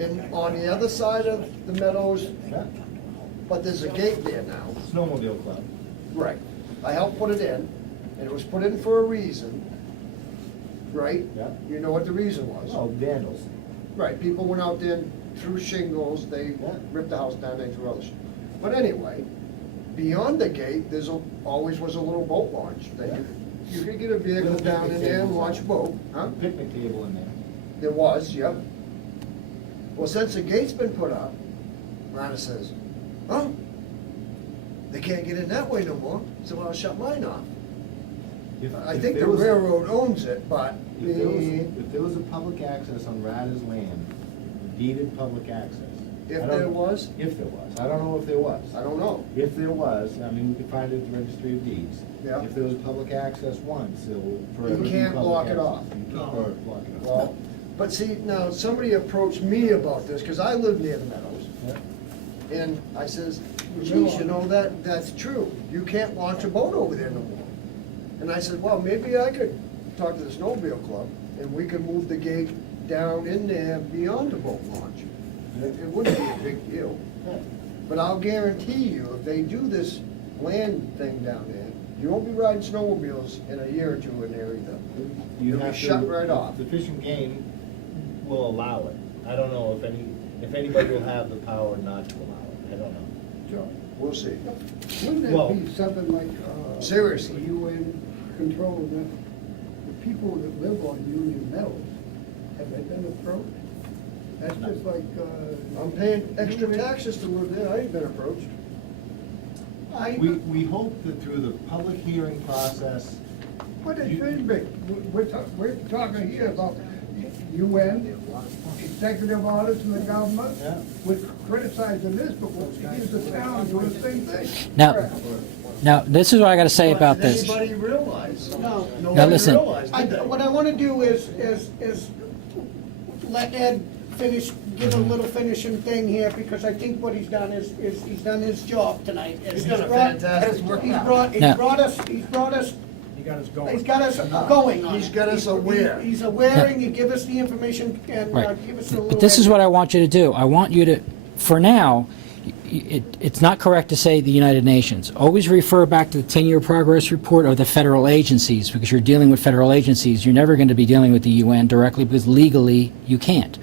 And on the other side of the meadows, Yeah. but there's a gate there now. Snowmobile club. Right. I helped put it in, and it was put in for a reason, right? Yeah. You know what the reason was? Oh, vandals. Right, people went out there and threw shingles, they Yeah. ripped the house down, they threw other shit. But anyway, beyond the gate, always was a little boat launch. That you could get a vehicle Little down in picnic there and tables. launch a boat, huh? Picnic table in there. There was, yep. Well, since the gate's been put up, Rhonda says, oh, they can't get in that way no more, so I'll shut mine off. I think the railroad owns it, but If there was a public access on Rada's land, deeded public access. If I don't- there was? If there was. I don't know if there was. I don't know. If there was, I mean, we could find it at the registry of deeds. Yeah. If there was public access once, it will forever be can't public block it access. off. You can't or block it off. Well, but see, now, somebody approached me about this, because I live near the Meadows, Yeah. and I says, geez, you know, that's true. You can't launch a boat over there no more. And I said, well, maybe I could talk to the snowmobile club, and we could move the gate down in there beyond the boat launch. It wouldn't be a big deal. Yeah. But I'll guarantee you, if they do this land thing down there, you won't be riding snowmobiles in a year or two in there either. You It'll be have shut to- right off. The Fish and Game will allow it. I don't know if anybody will have the power not to allow it. I don't know. Joe, We'll see. wouldn't Well- that be something like, Seriously. UN control that the people that live on Union Meadows, have they been approached? That's just like, I'm paying extra taxes to live there, I ain't been approached. We hope that through the public hearing process, what it should be, we're talking here about UN, executive orders from the government. Yeah. We're criticizing this, but here's the town doing the same thing. Now, this is what I gotta say about But this. did anybody realize? No. Nobody listen. realized, I, did they? what I wanna do is let Ed finish, give a little finishing thing here, because I think what he's done is he's done his job tonight. He's done a fantastic work. He's Now- brought us, He got us going. he's got us going on it. He's got us aware. He's aware, and you give us the information, and Right. give us a little. But this is what I want you to do. I want you to, for now, it's not correct to say the United Nations. Always refer back to the 10-year progress report of the federal agencies, because you're dealing with federal agencies. You're never going to be dealing with the UN directly, because legally you can't.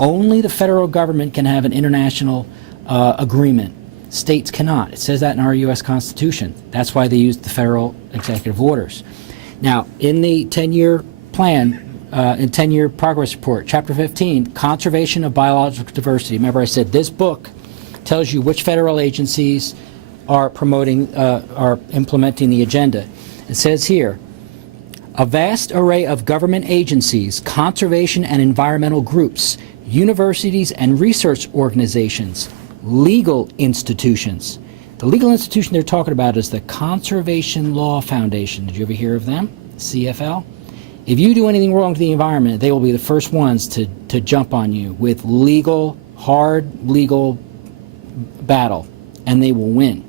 Only the federal government can have an international agreement. States cannot. It says that in our U.S. Constitution. That's why they use the federal executive orders. Now, in the 10-year plan, in 10-year progress report, Chapter 15, Conservation of Biological Diversity. Remember I said this book tells you which federal agencies are promoting, are implementing the agenda. It says here, a vast array of government agencies, conservation and environmental groups, universities and research organizations, legal institutions. The legal institution they're talking about is the Conservation Law Foundation. Did you ever hear of them? CFL? If you do anything wrong to the environment, they will be the first ones to jump on you with legal, hard legal battle, and they will win.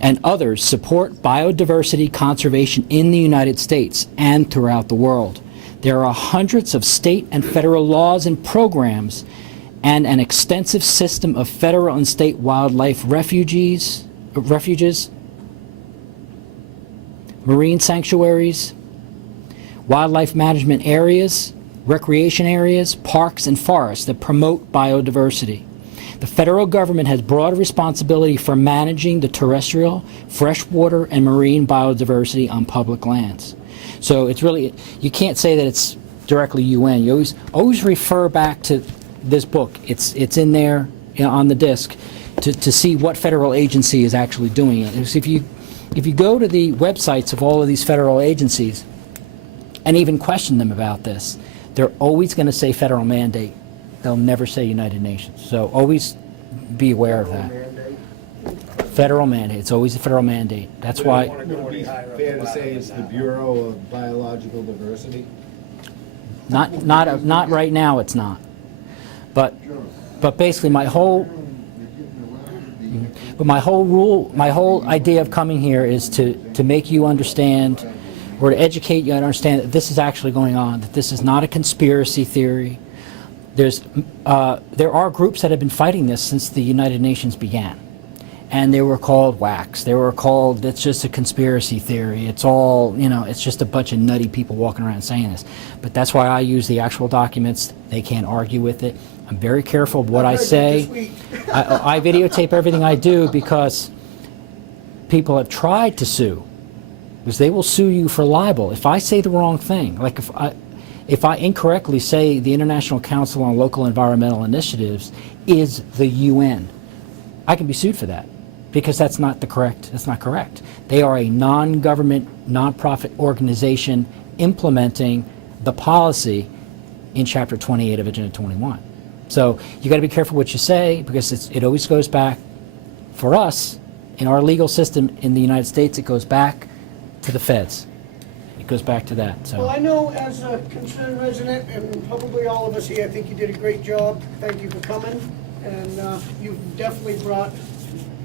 And others support biodiversity conservation in the United States and throughout the world. There are hundreds of state and federal laws and programs and an extensive system of federal and state wildlife refuges, marine sanctuaries, wildlife management areas, recreation areas, parks, and forests that promote biodiversity. The federal government has broad responsibility for managing the terrestrial, freshwater, and marine biodiversity on public lands. So it's really, you can't say that it's directly UN. You always refer back to this book. It's in there, you know, on the disc to see what federal agency is actually doing it. If you go to the websites of all of these federal agencies and even question them about this, they're always going to say federal mandate. They'll never say United Nations. So always be aware of that. Federal mandate. It's always a federal mandate. That's why. would it be fair to say it's the Bureau of Biological Diversity? Not right now. It's not. But basically, my whole idea of coming here is to make you understand, or to educate you and understand that this is actually going on. That this is not a conspiracy theory. there are groups that have been fighting this since the United Nations began. And they were called whacks. They were called, it's just a conspiracy theory. It's all, it's just a bunch of nutty people walking around saying this. But that's why I use the actual documents. They can't argue with it. I'm very careful of what I say. I videotape everything I do because people have tried to sue. Because they will sue you for libel. If I say the wrong thing, like if I incorrectly say the International Council on Local Environmental Initiatives is the UN, I can be sued for that. Because that's not correct. They are a non-government, non-profit organization implementing the policy in Chapter 28 of Agenda 21. So you got to be careful what you say because it always goes back, for us, in our legal system in the United States, it goes back to the feds. It goes back to that. So. Well, I know as a concerned resident, and probably all of us here, I think you did a great job. Thank you for coming, and you've definitely brought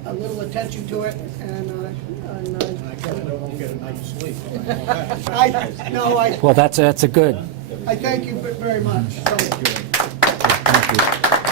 a little attention to it, and I guess I don't get a night's sleep. I know that. Well, that's a good. I thank you very much. So, Thank you.